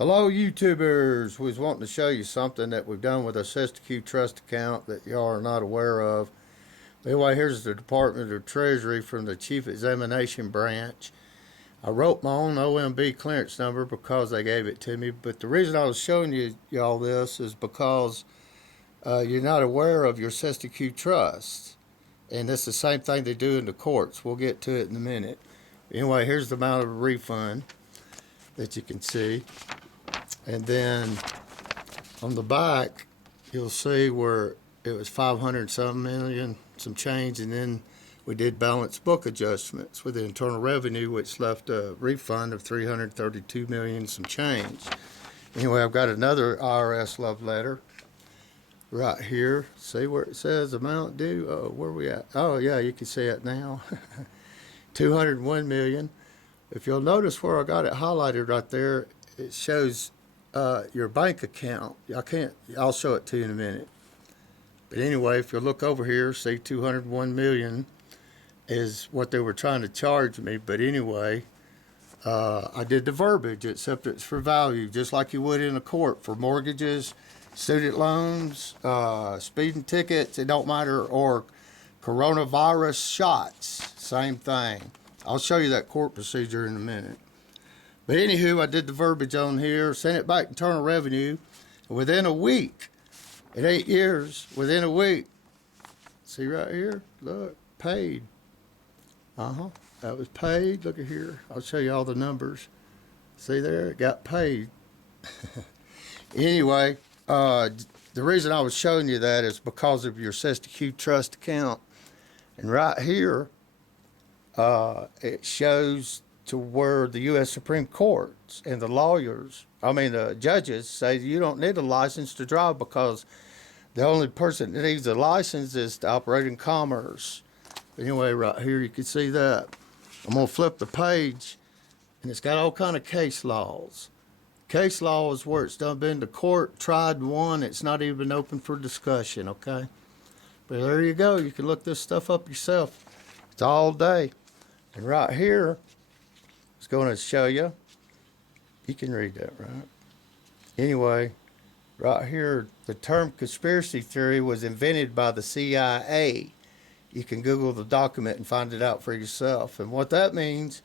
Hello, YouTubers. We was wanting to show you something that we've done with a SESTQ Trust account that y'all are not aware of. Anyway, here's the Department of Treasury from the Chief Examination Branch. I wrote my own OMB clearance number because they gave it to me, but the reason I was showing y'all this is because you're not aware of your SESTQ Trust. And it's the same thing they do in the courts. We'll get to it in a minute. Anyway, here's the amount of the refund that you can see. And then on the back, you'll see where it was 500 some million, some change, and then we did balance book adjustments with the Internal Revenue, which left a refund of 332 million, some change. Anyway, I've got another IRS love letter right here. See where it says amount due? Oh, where are we at? Oh, yeah, you can see it now. 201 million. If you'll notice where I got it highlighted right there, it shows your bank account. I'll show it to you in a minute. But anyway, if you look over here, see 201 million is what they were trying to charge me. But anyway, I did the verbiage, except it's for value, just like you would in a court for mortgages, student loans, speeding tickets, it don't matter, or coronavirus shots, same thing. I'll show you that court procedure in a minute. But anywho, I did the verbiage on here, sent it back to Internal Revenue, and within a week, in 8 years, within a week, see right here, look, paid. That was paid. Look at here. I'll show you all the numbers. See there, it got paid. Anyway, the reason I was showing you that is because of your SESTQ Trust account. And right here, it shows to where the U.S. Supreme Courts and the judges say you don't need a license to drive because the only person that needs a license is to operate in commerce. Anyway, right here you can see that. I'm going to flip the page, and it's got all kind of case laws. Case law is where it's done been to court, tried, and won. It's not even open for discussion, okay? But there you go. You can look this stuff up yourself. It's all day. And right here, it's going to show you. You can read that, right? Anyway, right here, the term conspiracy theory was invented by the CIA. You can Google the document and find it out for yourself. And what that means,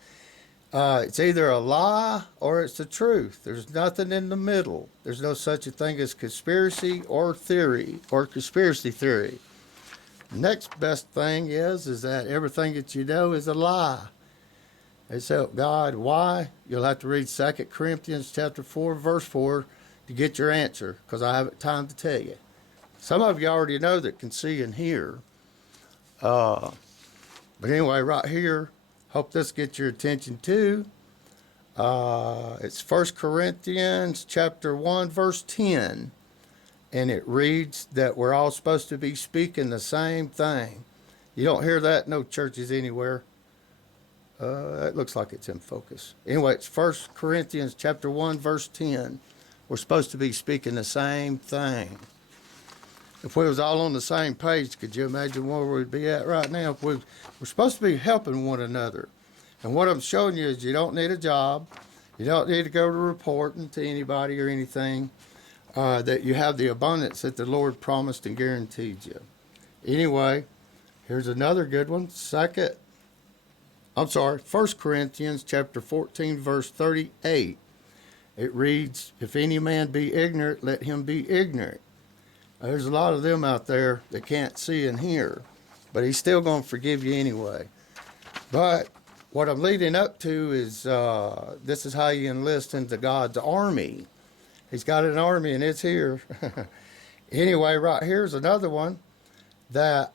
it's either a lie or it's the truth. There's nothing in the middle. There's no such a thing as conspiracy or theory or conspiracy theory. Next best thing is that everything that you know is a lie. It's help God. Why? You'll have to read 2 Corinthians chapter 4, verse 4 to get your answer, because I haven't time to tell you. Some of you already know that can see and hear. But anyway, right here, hope this gets your attention too. It's 1 Corinthians chapter 1, verse 10. And it reads that we're all supposed to be speaking the same thing. You don't hear that in no churches anywhere. It looks like it's in focus. Anyway, it's 1 Corinthians chapter 1, verse 10. We're supposed to be speaking the same thing. If we was all on the same page, could you imagine where we'd be at right now? If we're supposed to be helping one another. And what I'm showing you is you don't need a job. You don't need to go to reporting to anybody or anything. That you have the abundance that the Lord promised and guaranteed you. Anyway, here's another good one. 1 Corinthians chapter 14, verse 38. It reads, if any man be ignorant, let him be ignorant. There's a lot of them out there that can't see and hear, but he's still going to forgive you anyway. But what I'm leading up to is this is how you enlist into God's army. He's got an army, and it's here. Anyway, right here's another one that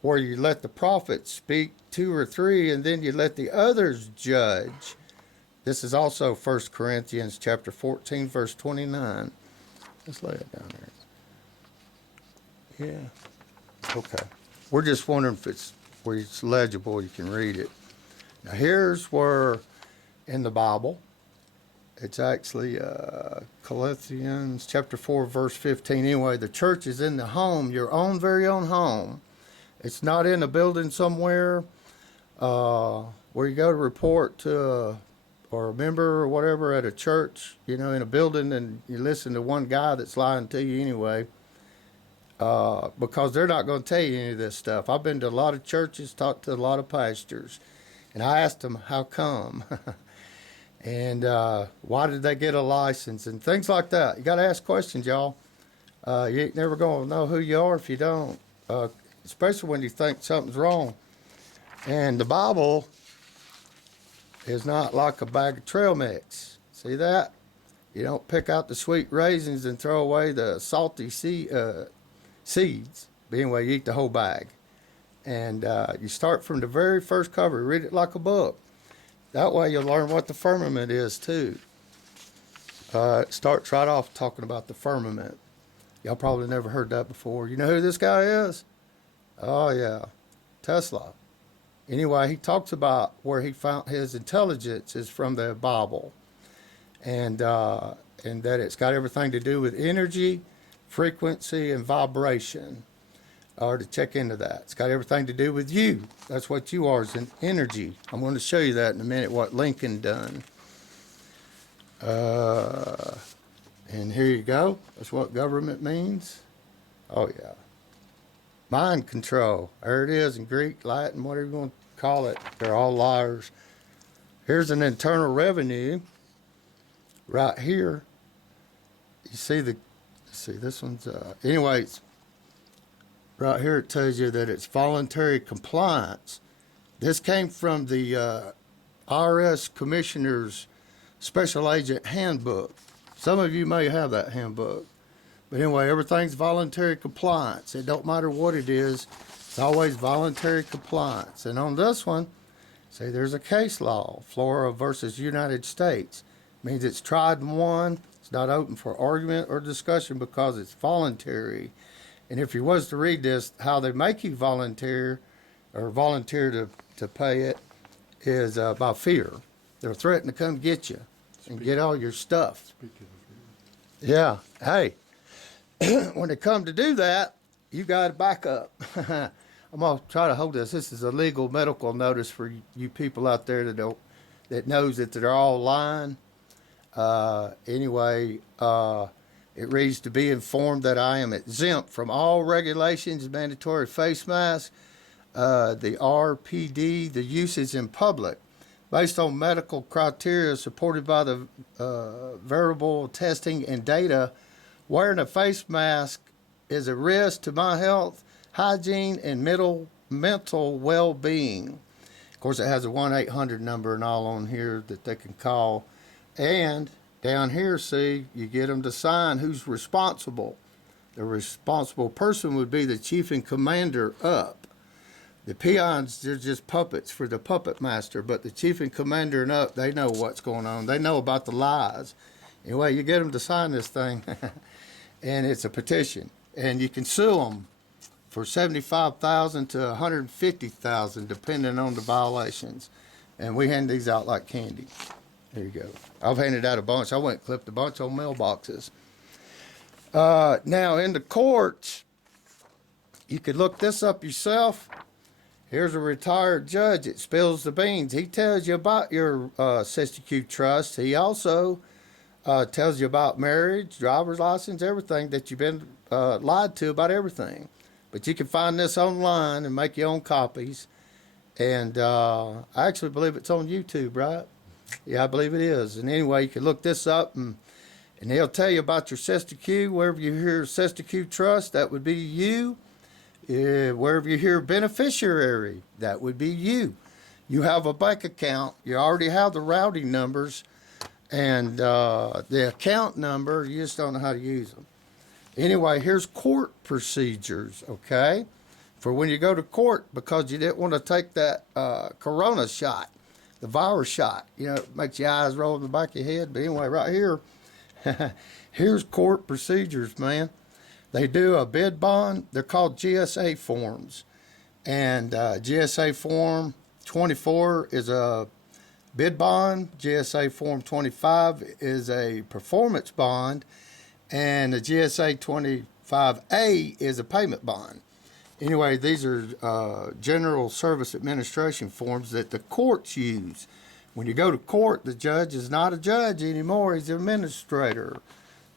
where you let the prophet speak 2 or 3, and then you let the others judge. This is also 1 Corinthians chapter 14, verse 29. Let's lay it down there. Yeah. Okay. We're just wondering if it's where it's legible, you can read it. Now here's where in the Bible, it's actually Colossians chapter 4, verse 15. Anyway, the church is in the home, your own very own home. It's not in a building somewhere where you go to report to or a member or whatever at a church, you know, in a building, and you listen to one guy that's lying to you anyway, because they're not going to tell you any of this stuff. I've been to a lot of churches, talked to a lot of pastors, and I asked them, how come? And why did they get a license and things like that. You got to ask questions, y'all. You ain't never going to know who you are if you don't, especially when you think something's wrong. And the Bible is not like a bag of trail mix. See that? You don't pick out the sweet raisins and throw away the salty seeds. But anyway, you eat the whole bag. And you start from the very first cover. Read it like a book. That way you'll learn what the firmament is too. It starts right off talking about the firmament. Y'all probably never heard that before. You know who this guy is? Oh yeah, Tesla. Anyway, he talks about where he found his intelligence is from the Bible, and that it's got everything to do with energy, frequency, and vibration. Or to check into that. It's got everything to do with you. That's what you are, is an energy. I'm going to show you that in a minute, what Lincoln done. And here you go. That's what government means. Oh, yeah. Mind control. There it is in Greek, Latin, whatever you want to call it. They're all liars. Here's an internal revenue right here. You see this one's, anyways. Right here it tells you that it's voluntary compliance. This came from the IRS Commissioner's Special Agent Handbook. Some of you may have that handbook. But anyway, everything's voluntary compliance. It don't matter what it is. It's always voluntary compliance. And on this one, say there's a case law, Florida versus United States. Means it's tried and won. It's not open for argument or discussion because it's voluntary. And if you was to read this, how they make you volunteer to pay it is by fear. They're threatening to come get you and get all your stuff. Yeah. Hey, when they come to do that, you got to back up. I'm going to try to hold this. This is a legal medical notice for you people out there that knows that they're all lying. Anyway, it reads, to be informed that I am exempt from all regulations, mandatory face mask, the RPD, the usage in public, based on medical criteria supported by the variable testing and data. Wearing a face mask is a risk to my health, hygiene, and mental well-being. Of course, it has a 1-800 number and all on here that they can call. And down here, see, you get them to sign who's responsible. The responsible person would be the chief and commander up. The peons, they're just puppets for the puppet master, but the chief and commander and up, they know what's going on. They know about the lies. Anyway, you get them to sign this thing, and it's a petition. And you can sue them for $75,000 to $150,000, depending on the violations. And we hand these out like candy. There you go. I've handed out a bunch. I went and clipped a bunch on mailboxes. Now, in the courts, you could look this up yourself. Here's a retired judge that spills the beans. He tells you about your SESTQ trust. He also tells you about marriage, driver's license, everything that you've been lied to about everything. But you can find this online and make your own copies. And I actually believe it's on YouTube, right? Yeah, I believe it is. And anyway, you can look this up, and they'll tell you about your SESTQ. Wherever you hear SESTQ trust, that would be you. Wherever you hear beneficiary, that would be you. You have a bank account. You already have the routing numbers and the account number. You just don't know how to use them. Anyway, here's court procedures, okay? For when you go to court, because you didn't want to take that corona shot. The virus shot, you know, it makes your eyes roll in the back of your head. But anyway, right here, here's court procedures, man. They do a bid bond. They're called GSA forms. And GSA form 24 is a bid bond. GSA form 25 is a performance bond. And the GSA 25A is a payment bond. Anyway, these are General Service Administration forms that the courts use When you go to court, the judge is not a judge anymore. He's an administrator.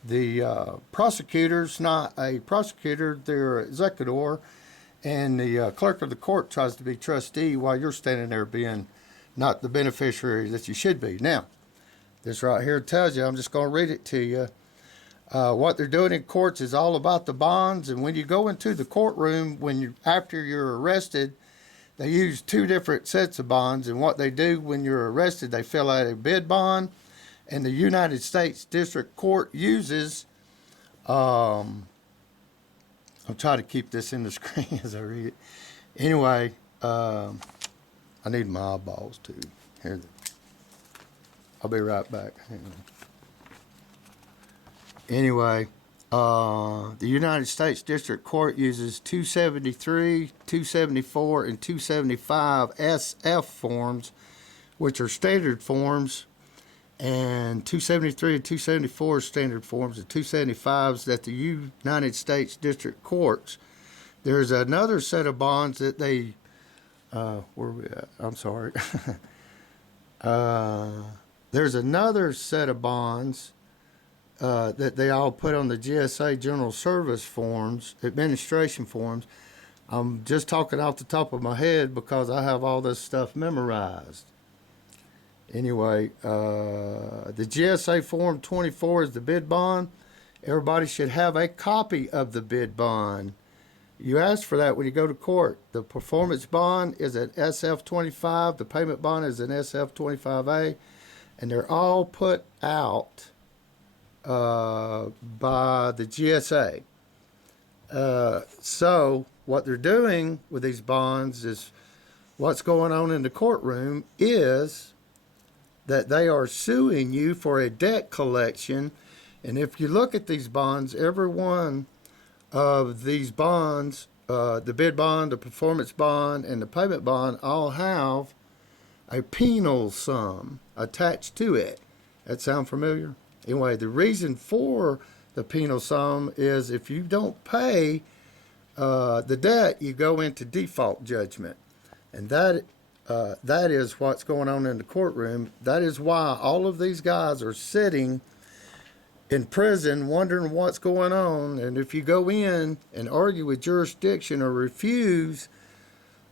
The prosecutor's not a prosecutor. They're an executor. And the clerk of the court tries to be trustee while you're standing there being not the beneficiary that you should be. Now, this right here tells you, I'm just going to read it to you. What they're doing in courts is all about the bonds. And when you go into the courtroom, after you're arrested, they use two different sets of bonds. And what they do when you're arrested, they fill out a bid bond. And the United States District Court uses, I'll try to keep this in the screen as I read it. Anyway, I need my eyeballs too. Here, I'll be right back. Hang on. Anyway, the United States District Court uses 273, 274, and 275 SF forms, which are standard forms, and 273 and 274 are standard forms, and 275s that the United States District Courts. There's another set of bonds that they, where are we at? I'm sorry. There's another set of bonds that they all put on the GSA General Service forms, administration forms. I'm just talking off the top of my head because I have all this stuff memorized. Anyway, the GSA Form 24 is the bid bond. Everybody should have a copy of the bid bond. You ask for that when you go to court. The performance bond is an SF-25. The payment bond is an SF-25A. And they're all put out by the GSA. So what they're doing with these bonds is what's going on in the courtroom is that they are suing you for a debt collection. And if you look at these bonds, every one of these bonds, the bid bond, the performance bond, and the payment bond all have a penal sum attached to it. That sound familiar? Anyway, the reason for the penal sum is if you don't pay the debt, you go into default judgment. And that is what's going on in the courtroom. That is why all of these guys are sitting in prison wondering what's going on. And if you go in and argue with jurisdiction or refuse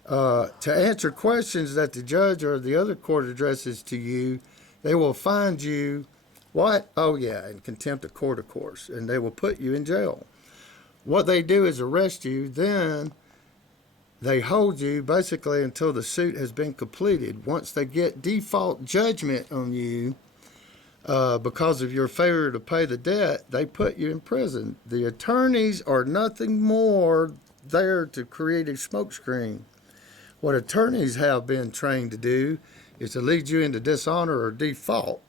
to answer questions that the judge or the other court addresses to you, they will find you, what? Oh, yeah, in contempt of court, of course. And they will put you in jail. What they do is arrest you, then they hold you basically until the suit has been completed. Once they get default judgment on you because of your failure to pay the debt, they put you in prison. The attorneys are nothing more there to create a smokescreen. What attorneys have been trained to do is to lead you into dishonor or default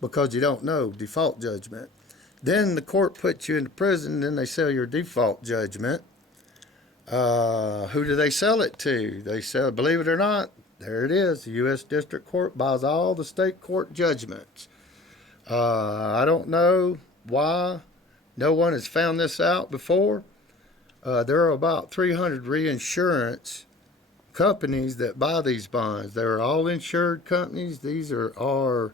because you don't know default judgment. Then the court puts you into prison, then they sell your default judgment. Who do they sell it to? They sell, believe it or not, there it is. The U.S. District Court buys all the state court judgments. I don't know why no one has found this out before. There are about 300 reinsurance companies that buy these bonds. They're all insured companies. These are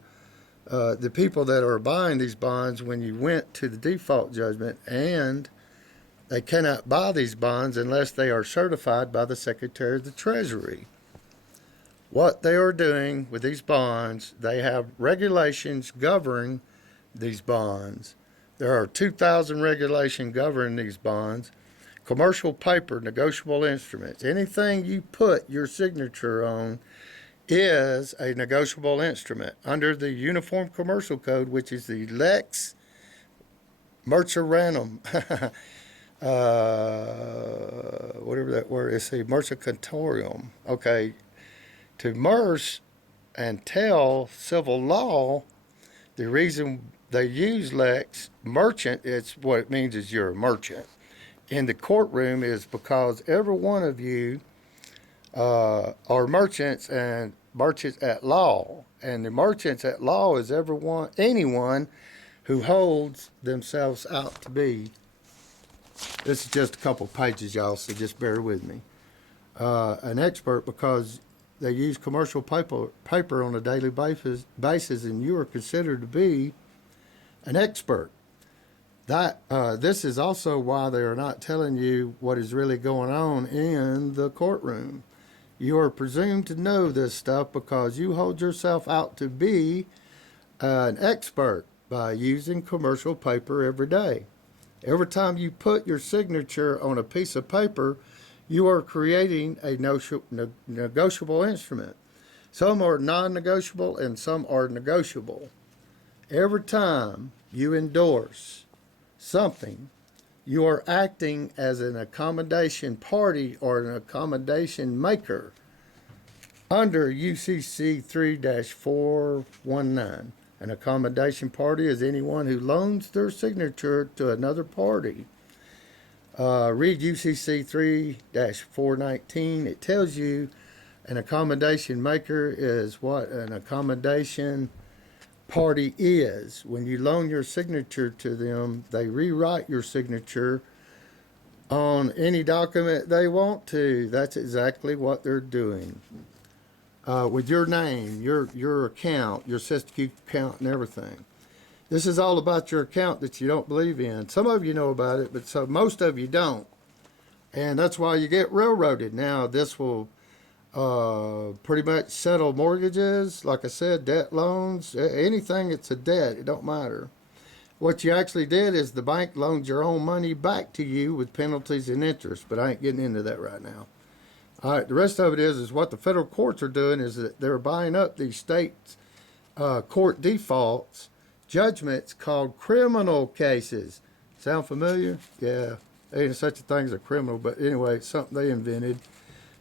the people that are buying these bonds when you went to the default judgment, and they cannot buy these bonds unless they are certified by the Secretary of the Treasury. What they are doing with these bonds, they have regulations governing these bonds. There are 2,000 regulations governing these bonds. Commercial paper, negotiable instruments, anything you put your signature on is a negotiable instrument under the Uniform Commercial Code, which is the Lex Mercurianum. Whatever that word is, the Mercantorium. Okay, to merce and tell civil law, the reason they use Lex merchant, it's what it means is you're a merchant. In the courtroom is because every one of you are merchants and merchants at law. And the merchants at law is anyone who holds themselves out to be. This is just a couple pages, y'all, so just bear with me. An expert, because they use commercial paper on a daily basis, and you are considered to be an expert. This is also why they are not telling you what is really going on in the courtroom. You are presumed to know this stuff because you hold yourself out to be an expert by using commercial paper every day. Every time you put your signature on a piece of paper, you are creating a negotiable instrument. Some are non-negotiable and some are negotiable. Every time you endorse something, you are acting as an accommodation party or an accommodation maker under UCC 3-419. An accommodation party is anyone who loans their signature to another party. Read UCC 3-419. It tells you an accommodation maker is what an accommodation party is. When you loan your signature to them, they rewrite your signature on any document they want to. That's exactly what they're doing. With your name, your account, your Sestakute account and everything. This is all about your account that you don't believe in. Some of you know about it, but most of you don't. And that's why you get railroaded. Now, this will pretty much settle mortgages, like I said, debt loans, anything that's a debt, it don't matter. What you actually did is the bank loaned your own money back to you with penalties and interest, but I ain't getting into that right now. All right, the rest of it is what the federal courts are doing is that they're buying up these state court defaults, judgments called criminal cases. Sound familiar? Yeah, ain't such a thing as a criminal, but anyway, it's something they invented.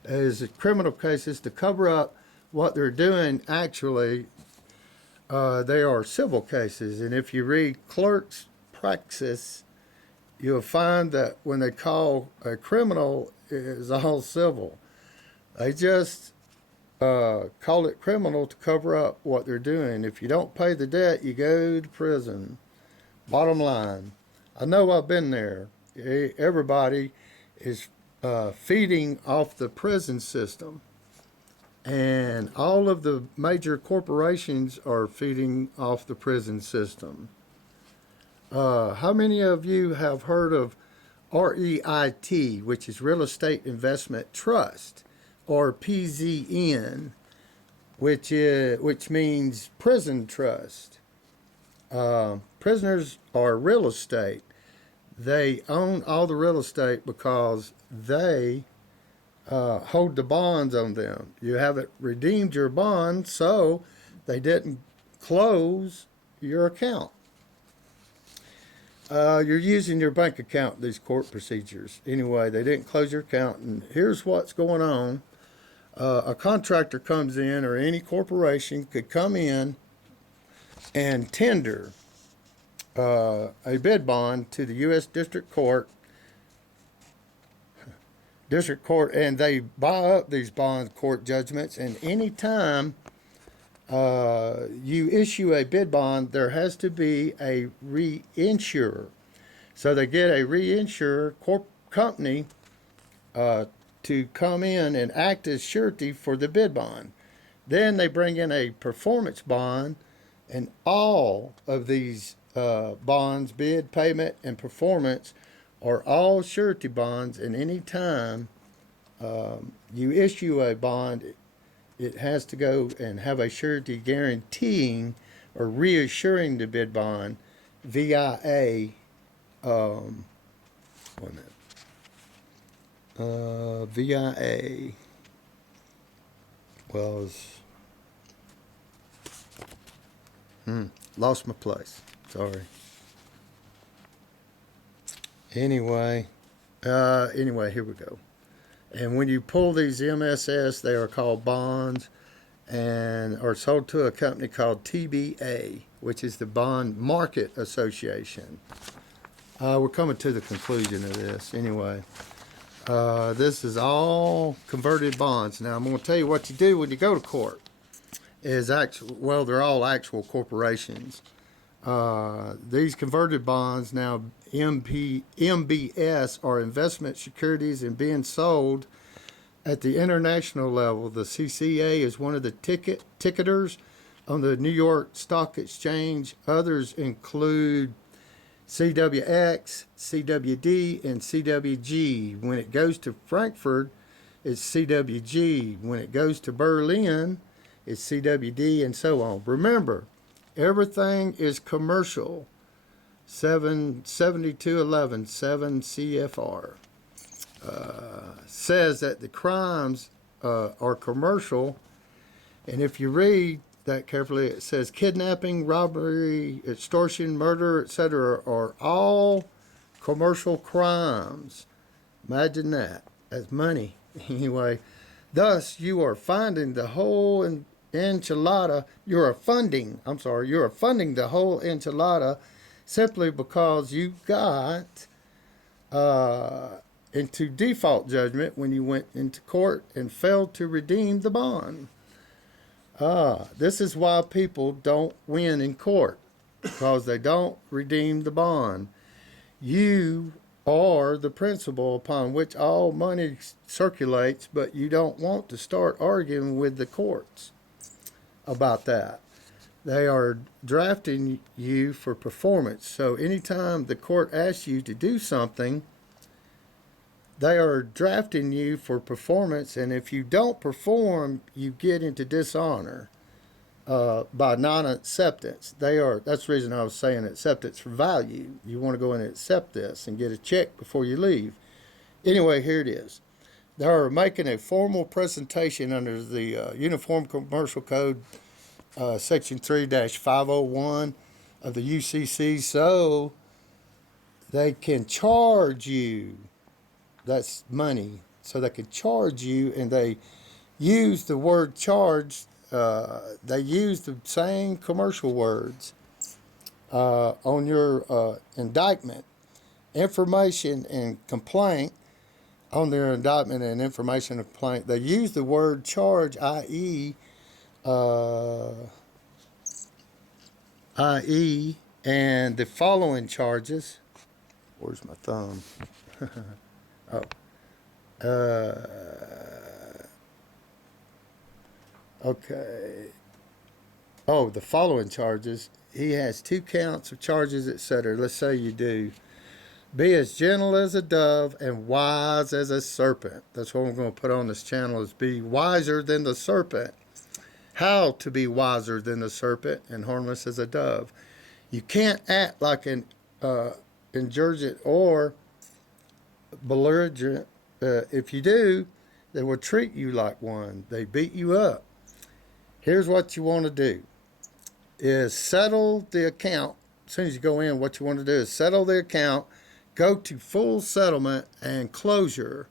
Is criminal cases to cover up what they're doing. Actually, they are civil cases, and if you read Clerk's Praxis, you'll find that when they call a criminal, it is all civil. They just call it criminal to cover up what they're doing. If you don't pay the debt, you go to prison. Bottom line, I know I've been there. Everybody is feeding off the prison system. And all of the major corporations are feeding off the prison system. How many of you have heard of REIT, which is Real Estate Investment Trust, or PZN, which means prison trust? Prisoners are real estate. They own all the real estate because they hold the bonds on them. You haven't redeemed your bond, so they didn't close your account. You're using your bank account in these court procedures. Anyway, they didn't close your account, and here's what's going on. A contractor comes in, or any corporation could come in and tender a bid bond to the U.S. District Court, and they buy up these bond court judgments. And any time you issue a bid bond, there has to be a reinsurer. So they get a reinsurer company to come in and act as surety for the bid bond. Then they bring in a performance bond, and all of these bonds, bid, payment, and performance, are all surety bonds. And any time you issue a bond, it has to go and have a surety guaranteeing or reassuring the bid bond, VIA. VIA was lost my place. Sorry. Anyway, here we go. And when you pull these MSS, they are called bonds and are sold to a company called TBA, which is the Bond Market Association. We're coming to the conclusion of this. Anyway, this is all converted bonds. Now, I'm going to tell you what you do when you go to court. They're all actual corporations. These converted bonds, now MBS, are investment securities and being sold at the international level, the CCA is one of the ticketers on the New York Stock Exchange. Others include CWX, CWD, and CWG. When it goes to Frankfurt, it's CWG. When it goes to Berlin, it's CWD, and so on. Remember, everything is commercial. 77211, 7 CFR. Says that the crimes are commercial, and if you read that carefully, it says kidnapping, robbery, extortion, murder, etc. are all commercial crimes. Imagine that as money. Anyway, thus you are funding the whole enchilada. You are funding the whole enchilada simply because you got into default judgment when you went into court and failed to redeem the bond. This is why people don't win in court, because they don't redeem the bond. You are the principle upon which all money circulates, but you don't want to start arguing with the courts about that. They are drafting you for performance. So anytime the court asks you to do something, they are drafting you for performance, and if you don't perform, you get into dishonor by non-acceptance. That's the reason I was saying acceptance for value. You want to go in and accept this and get a check before you leave. Anyway, here it is. They are making a formal presentation under the Uniform Commercial Code, Section 3-501 of the UCC, so they can charge you. That's money. So they can charge you, and they use the word charge. They use the same commercial words on your indictment, information, and complaint. On their indictment and information and complaint, they use the word charge, i.e., and the following charges. Where's my thumb? Okay. Oh, the following charges. He has 2 counts of charges, etc. Let's say you do. Be as gentle as a dove and wise as a serpent. That's what I'm going to put on this channel, is be wiser than the serpent. How to be wiser than the serpent and harmless as a dove. You can't act like an insurgent or belligerent. If you do, they will treat you like one. They beat you up. Here's what you want to do, is settle the account. As soon as you go in, what you want to do is settle the account, go to full settlement and closure.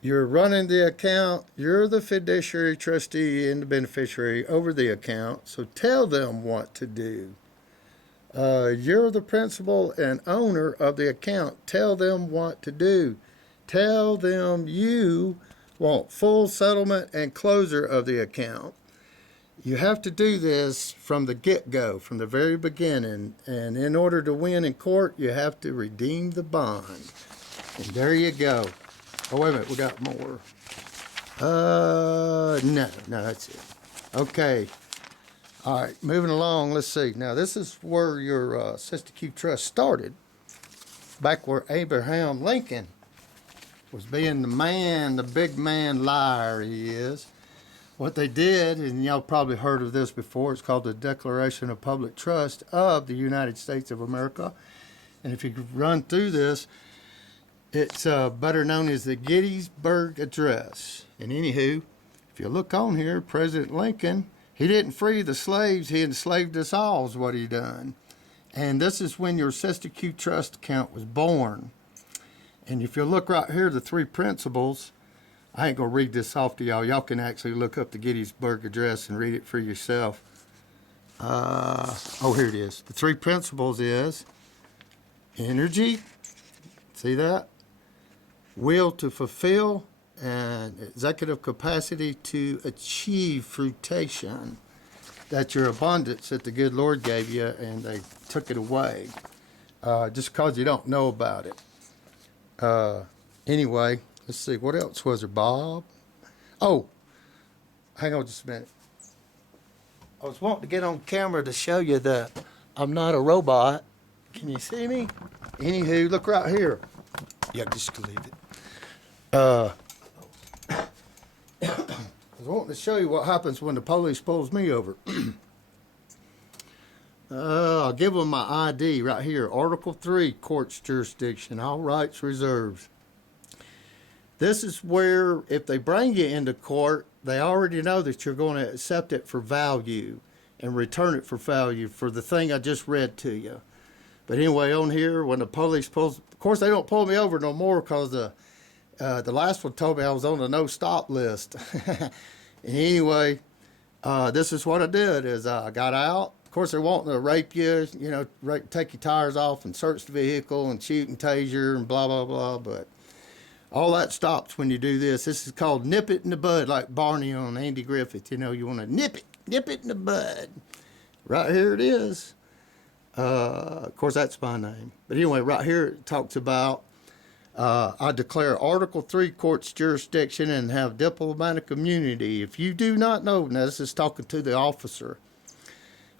You're running the account. You're the fiduciary, trustee, and the beneficiary over the account. So tell them what to do. You're the principal and owner of the account. Tell them what to do. Tell them you want full settlement and closure of the account. You have to do this from the get-go, from the very beginning. And in order to win in court, you have to redeem the bond. And there you go. Oh, wait a minute, we got more. No, that's it. Okay. All right, moving along, let's see. Now, this is where your Sister Q Trust started, back where Abraham Lincoln was being the man, the big man liar he is. What they did, and y'all probably heard of this before, it's called the Declaration of Public Trust of the United States of America. And if you run through this, it's better known as the Gettysburg Address. And anywho, if you look on here, President Lincoln, he didn't free the slaves, he enslaved us all is what he done. And this is when your Sister Q Trust account was born. And if you look right here, the 3 principles, I ain't going to read this off to y'all. Y'all can actually look up the Gettysburg Address and read it for yourself. Here it is. The 3 principles is energy, see that? Will to fulfill, and executive capacity to achieve fruition. That's your abundance that the good Lord gave you, and they took it away just because you don't know about it. Anyway, Let's see, what else was there, Bob? Oh, hang on just a minute. I was wanting to get on camera to show you that I'm not a robot. Can you see me? Anywho, look right here. Yeah, just leave it. I was wanting to show you what happens when the police pulls me over. I'll give them my ID right here. Article 3, court's jurisdiction, all rights reserved. This is where if they bring you into court, they already know that you're going to accept it for value and return it for value for the thing I just read to you. But anyway, on here, when the police pulls, of course, they don't pull me over no more because the last one told me I was on the no stop list. And anyway, this is what I did is I got out. Of course, they're wanting to rape you, you know, take your tires off and search the vehicle and shoot and taser and blah, blah, blah. But all that stops when you do this. This is called nip it in the bud, like Barney on Andy Griffith. You know, you want to nip it in the bud. Right here it is. Of course, that's my name. But anyway, right here it talks about I declare Article 3 court's jurisdiction and have diplomatic immunity. If you do not know, now this is talking to the officer,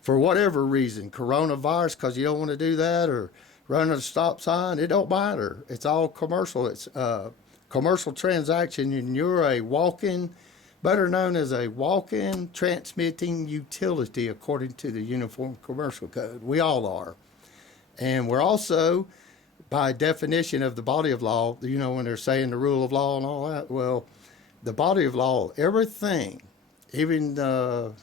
for whatever reason, coronavirus, because you don't want to do that, or running a stop sign, it don't matter. It's all commercial. It's commercial transaction, and you're a walk-in, better known as a walk-in transmitting utility according to the Uniform Commercial Code. We all are. And we're also, by definition of the body of law, you know, when they're saying the rule of law and all that, well, the body of law, everything, even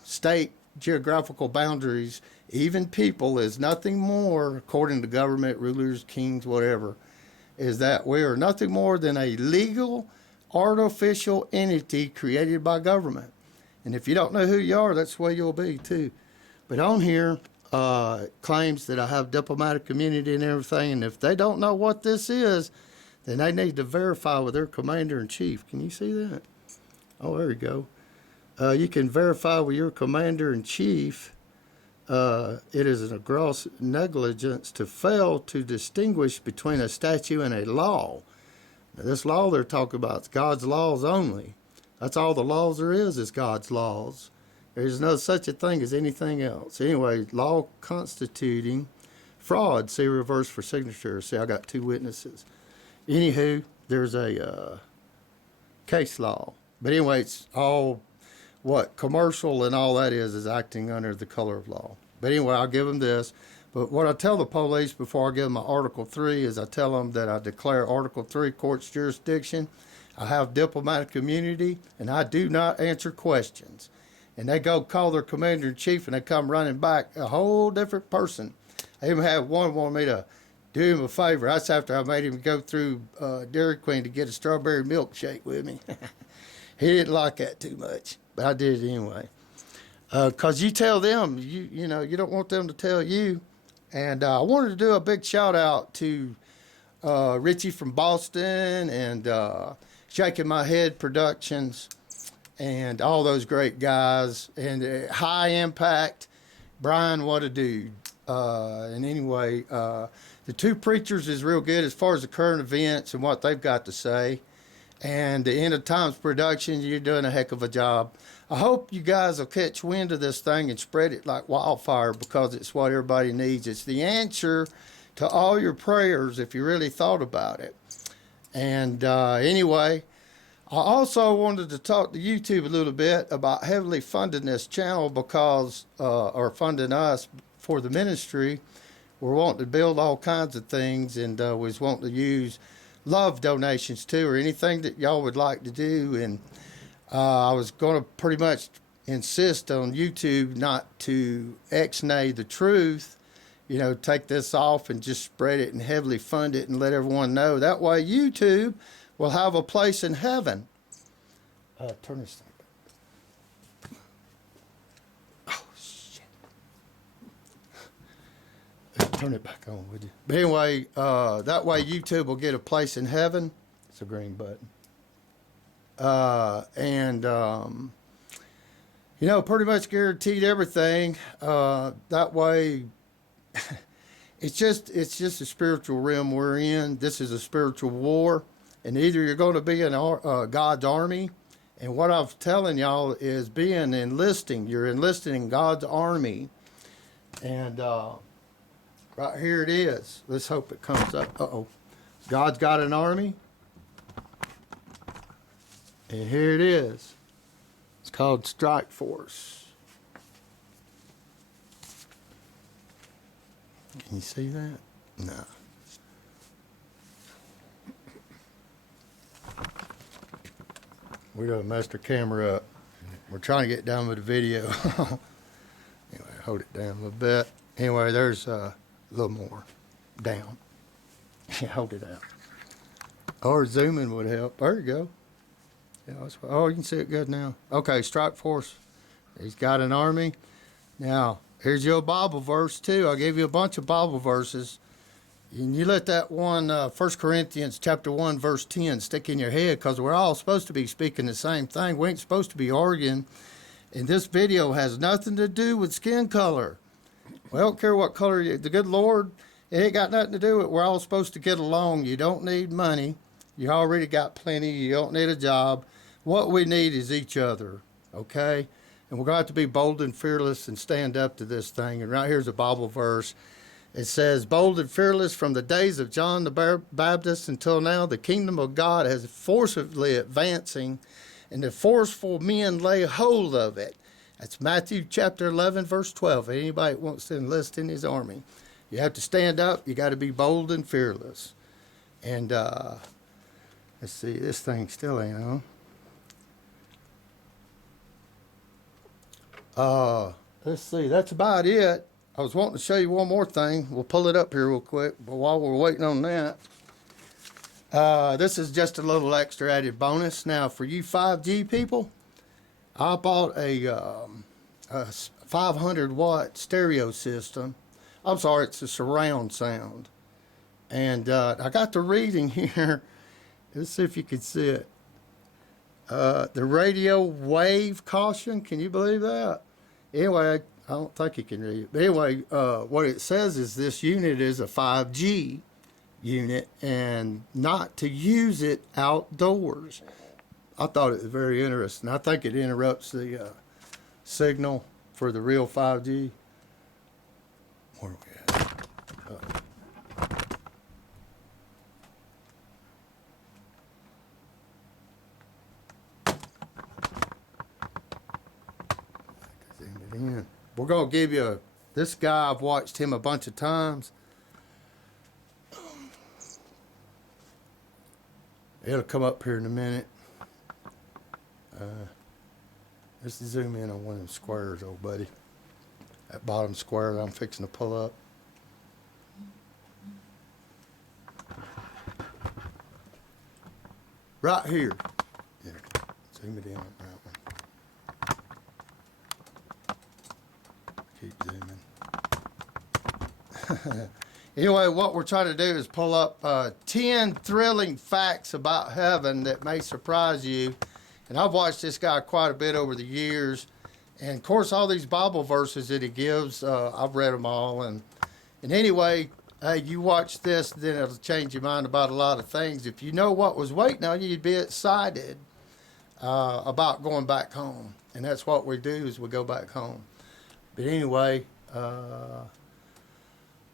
state geographical boundaries, even people, is nothing more, according to government, rulers, kings, whatever, is that we are nothing more than a legal, artificial entity created by government. And if you don't know who you are, that's the way you'll be too. But on here, claims that I have diplomatic immunity and everything, and if they don't know what this is, then they need to verify with their commander-in-chief. Can you see that? Oh, there you go. You can verify with your commander-in-chief. It is a gross negligence to fail to distinguish between a statute and a law. Now, this law they're talking about is God's laws only. That's all the laws there is God's laws. There's no such a thing as anything else. Anyway, law constituting fraud. See reverse for signature. See, I got 2 witnesses. Anywho, there's a case law. But anyway, it's all what commercial and all that is acting under the color of law. But anyway, I'll give them this. But what I tell the police before I give them my Article 3 is I tell them that I declare Article 3 court's jurisdiction. I have diplomatic immunity, and I do not answer questions. And they go call their commander-in-chief, and they come running back a whole different person. I even had one want me to do him a favor. That's after I made him go through Dairy Queen to get a strawberry milkshake with me. He didn't like that too much, but I did it anyway. Because you tell them, you know, you don't want them to tell you. And I wanted to do a big shout out to Richie from Boston and Shaking My Head Productions and all those great guys. And High Impact, Brian, what a dude. And anyway, the 2 preachers is real good as far as the current events and what they've got to say. And the End of Times Productions, you're doing a heck of a job. I hope you guys will catch wind of this thing and spread it like wildfire because it's what everybody needs. It's the answer to all your prayers if you really thought about it. And anyway, I also wanted to talk to YouTube a little bit about heavily funding this channel because, or funding us for the ministry. We're wanting to build all kinds of things and we was wanting to use love donations too, or anything that y'all would like to do. And I was going to pretty much insist on YouTube not to ex-nay the truth, you know, take this off and just spread it and heavily fund it and let everyone know. That way YouTube will have a place in heaven. Turn this thing. Oh, shit. Turn it back on, would you? But anyway, that way YouTube will get a place in heaven. It's a green button. You know, pretty much guaranteed everything. That way, it's just a spiritual realm we're in. This is a spiritual war, And either you're going to be in God's army, and what I'm telling y'all is being enlisting. You're enlisting in God's army. And right here it is. Let's hope it comes up. Uh-oh. God's got an army. And here it is. It's called Strike Force. Can you see that? No. We gotta mess the camera up. We're trying to get done with the video. Anyway, hold it down a little bit. Anyway, there's a little more down. Yeah, hold it out. Or zooming would help. There you go. Yeah, oh, you can see it good now. Okay, Strike Force. He's got an army. Now, here's your Bible verse, too. I gave you a bunch of Bible verses. And you let that one, 1 Corinthians chapter 1, verse 10, stick in your head, because we're all supposed to be speaking the same thing. We ain't supposed to be arguing. And this video has nothing to do with skin color. We don't care what color the good Lord, it ain't got nothing to do with it. We're all supposed to get along. You don't need money. You already got plenty. You don't need a job. What we need is each other, okay? And we're going to have to be bold and fearless and stand up to this thing. And right here's a Bible verse. It says, bold and fearless from the days of John the Baptist until now, the kingdom of God has forcibly advancing, and the forceful men lay hold of it. That's Matthew chapter 11, verse 12. Anybody that wants to enlist in his army, you have to stand up. You got to be bold and fearless. And let's see, this thing still ain't on. Let's see, that's about it. I was wanting to show you one more thing. We'll pull it up here real quick, but while we're waiting on that, this is just a little extra added bonus. Now, for you 5G people, I bought a 500-watt stereo system. I'm sorry, it's a surround sound. And I got the reading here. Let's see if you can see it. The radio wave caution, can you believe that? Anyway, I don't think you can read it. But anyway, what it says is this unit is a 5G unit and not to use it outdoors. I thought it was very interesting. I think it interrupts the signal for the real 5G. Where are we at? Zoom it in. We're going to give you this guy. I've watched him a bunch of times. It'll come up here in a minute. Let's zoom in on one of them squares, old buddy. That bottom square that I'm fixing to pull up. Right here. Yeah, zoom it in on that one. Keep zooming. Anyway, what we're trying to do is pull up 10 thrilling facts about heaven that may surprise you. And I've watched this guy quite a bit over the years. And, of course, all these Bible verses that he gives, I've read them all. And anyway, hey, you watch this, then it'll change your mind about a lot of things. If you know what was waiting on you, you'd be excited about going back home. And that's what we do is we go back home. But anyway,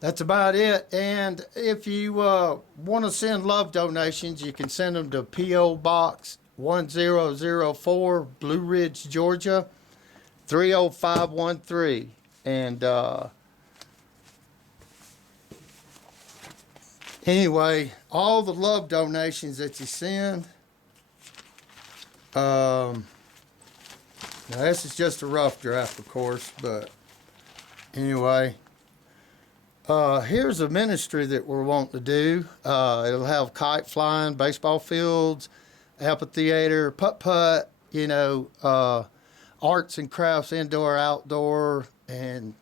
that's about it. And if you want to send love donations, you can send them to P.O. Box 1004, Blue Ridge, Georgia, 30513. And anyway, all the love donations that you send, now this is just a rough draft, of course, but anyway, here's a ministry that we're wanting to do. It'll have kite flying, baseball fields, amphitheater, putt-putt, you know, arts and crafts, indoor, outdoor, and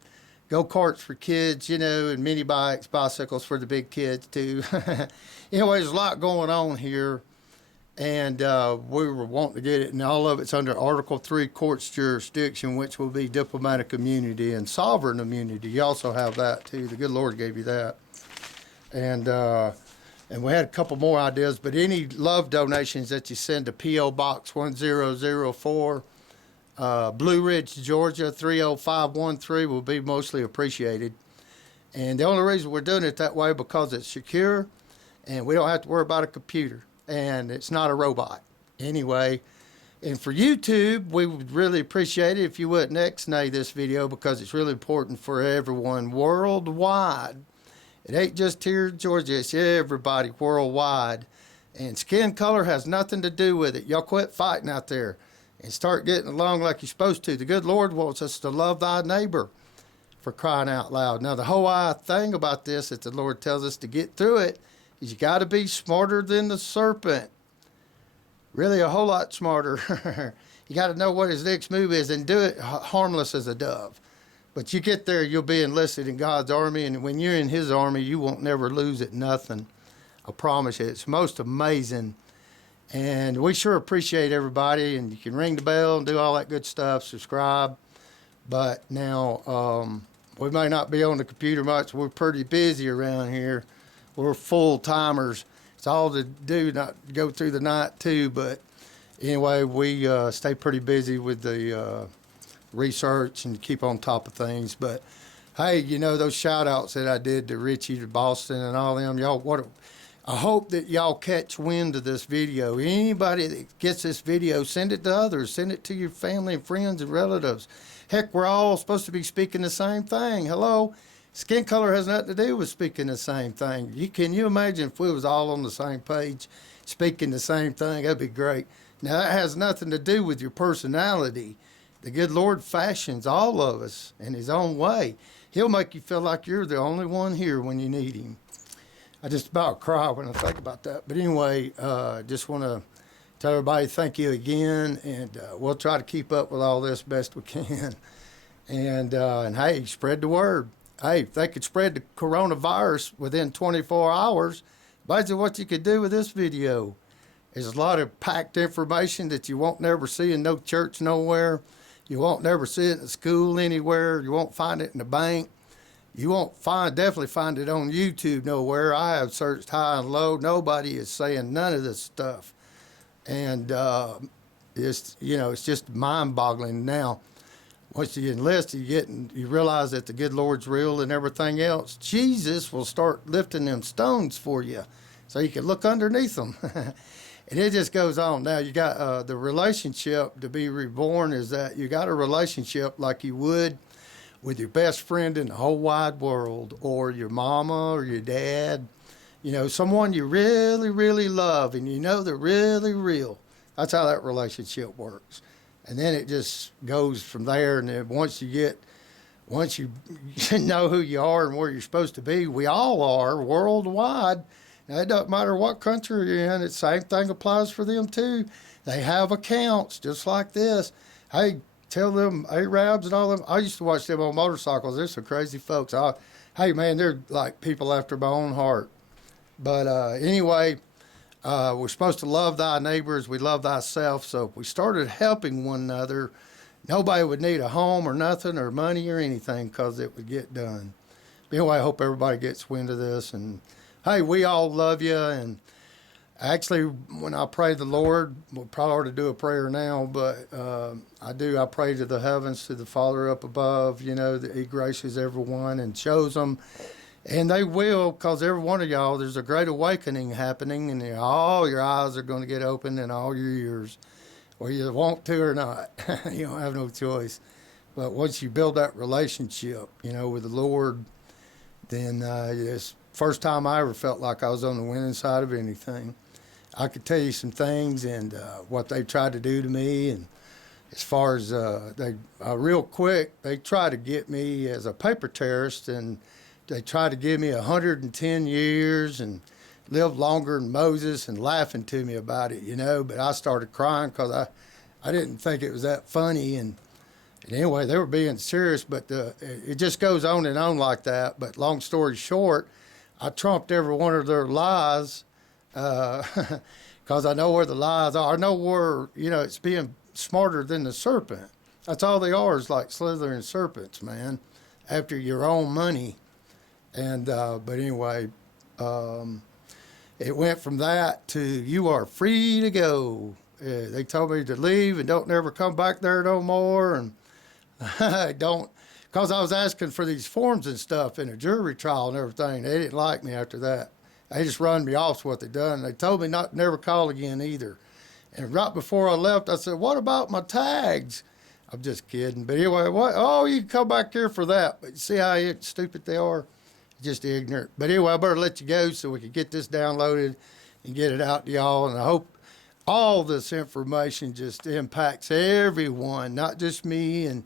go-karts for kids, you know, and mini bikes, bicycles for the big kids, too. Anyway, there's a lot going on here, and we were wanting to get it, and all of it's under Article 3 court's jurisdiction, which will be diplomatic immunity and sovereign immunity. You also have that, too. The good Lord gave you that. And And we had a couple more ideas, but any love donations that you send to P.O. Box 1004, Blue Ridge, Georgia 30513 will be mostly appreciated. And the only reason we're doing it that way because it's secure and we don't have to worry about a computer and it's not a robot. Anyway, and for YouTube, we would really appreciate it if you would X-nay this video because it's really important for everyone worldwide. It ain't just here in Georgia, it's everybody worldwide. And skin color has nothing to do with it. Y'all quit fighting out there and start getting along like you're supposed to. The good Lord wants us to love thy neighbor, for crying out loud. Now, the whole thing about this that the Lord tells us to get through it is you got to be smarter than the serpent. Really a whole lot smarter. You got to know what his next move is and do it harmless as a dove. But you get there, you'll be enlisted in God's army, and when you're in his army, you won't never lose at nothing. I promise you. It's most amazing. And we sure appreciate everybody, and you can ring the bell and do all that good stuff, subscribe. But now, we may not be on the computer much. We're pretty busy around here. We're full-timers. It's all to do, not to go through the night, too. But anyway, we stay pretty busy with the research and keep on top of things. But hey, you know, those shout outs that I did to Richie, to Boston, and all them, y'all, I hope that y'all catch wind of this video. Anybody that gets this video, send it to others. Send it to your family and friends and relatives. Heck, we're all supposed to be speaking the same thing. Hello? Skin color has nothing to do with speaking the same thing. Can you imagine if we was all on the same page speaking the same thing? That'd be great. Now, that has nothing to do with your personality. The good Lord fashions all of us in his own way. He'll make you feel like you're the only one here when you need him. I just about cry when I think about that. But anyway, just want to tell everybody thank you again, and we'll try to keep up with all this best we can. And hey, spread the word. Hey, if they could spread the coronavirus within 24 hours, imagine what you could do with this video. There's a lot of packed information that you won't never see in no church nowhere. You won't never see it in a school anywhere. You won't find it in the bank. You won't definitely find it on YouTube nowhere. I have searched high and low. Nobody is saying none of this stuff. And it's just mind-boggling now. Once you enlist, you realize that the good Lord's real and everything else. Jesus will start lifting them stones for you so you can look underneath them. And it just goes on. Now, you got the relationship to be reborn is that you got a relationship like you would with your best friend in the whole wide world, or your mama or your dad, someone you really, really love and you know they're really real. That's how that relationship works. And then it just goes from there. And then once you know who you are and where you're supposed to be, we all are worldwide. Now, it doesn't matter what country you're in. The same thing applies for them, too. They have accounts just like this. Hey, tell them Arabs and all them. I used to watch them on motorcycles. They're some crazy folks. Hey, man, they're like people after my own heart. But anyway, we're supposed to love thy neighbor as we love thyself. So if we started helping one another, nobody would need a home or nothing or money or anything because it would get done. But anyway, I hope everybody gets wind of this. And hey, we all love you. And actually, when I pray to the Lord, we'll probably ought to do a prayer now, but I pray to the heavens, to the Father up above, that he graces everyone and shows them. And they will, because every one of y'all, there's a great awakening happening, and all your eyes are going to get open and all your ears, whether you want to or not. You don't have no choice. But once you build that relationship, with the Lord, then it's first time I ever felt like I was on the winning side of anything. I could tell you some things and what they tried to do to me, and as far as real quick, they tried to get me as a paper terrorist, and they tried to give me 110 years and live longer than Moses and laughing to me about it, But I started crying because I didn't think it was that funny. And anyway, they were being serious, but it just goes on and on like that. But long story short, I trumped every one of their lies because I know where the lies are. I know where, it's being smarter than the serpent. That's all they are, is like slithering serpents, man, after your own money. And but anyway, it went from that to you are free to go. They told me to leave and don't never come back there no more. And I don't, because I was asking for these forms and stuff in a jury trial and everything. They didn't like me after that. They just run me off what they done. They told me not to never call again either. And right before I left, I said, "What about my tags?" I'm just kidding. But anyway, what? Oh, you can come back here for that. But see how stupid they are? Just ignorant. But anyway, I better let you go so we can get this downloaded and get it out to y'all. And I hope all this information just impacts everyone, not just me and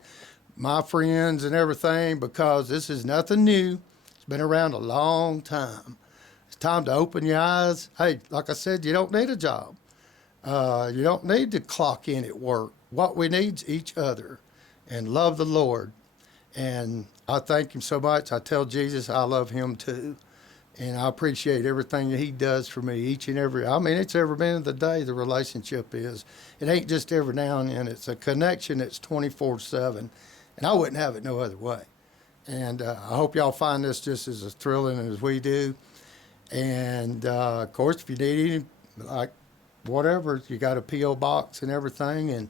my friends and everything, because this is nothing new. It's been around a long time. It's time to open your eyes. Hey, like I said, you don't need a job. You don't need to clock in at work. What we need is each other and love the Lord. And I thank him so much. I tell Jesus I love him too. And I appreciate everything that he does for me each and every, I mean, it's every minute of the day the relationship is. It ain't just every now and then. It's a connection that's 24/7. And I wouldn't have it no other way. And I hope y'all find this just as thrilling as we do. And of course, if you need any, like, whatever, you got a P.O. box and everything. And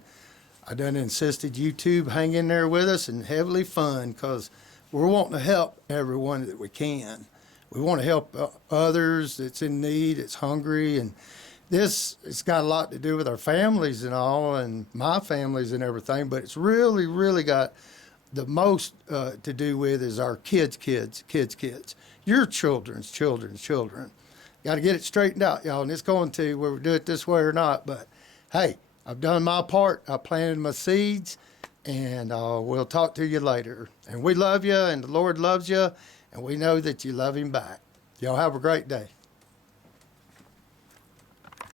I done insisted YouTube hang in there with us and heavily fund, because we're wanting to help everyone that we can. We want to help others that's in need, that's hungry. And this, it's got a lot to do with our families and all, and my families and everything. But it's really, really got the most to do with is our kids. Your children's children. Got to get it straightened out, y'all, and it's going to, whether we do it this way or not. But hey, I've done my part. I planted my seeds, and we'll talk to you later. And we love you, and the Lord loves you, and we know that you love him back. Y'all have a great day.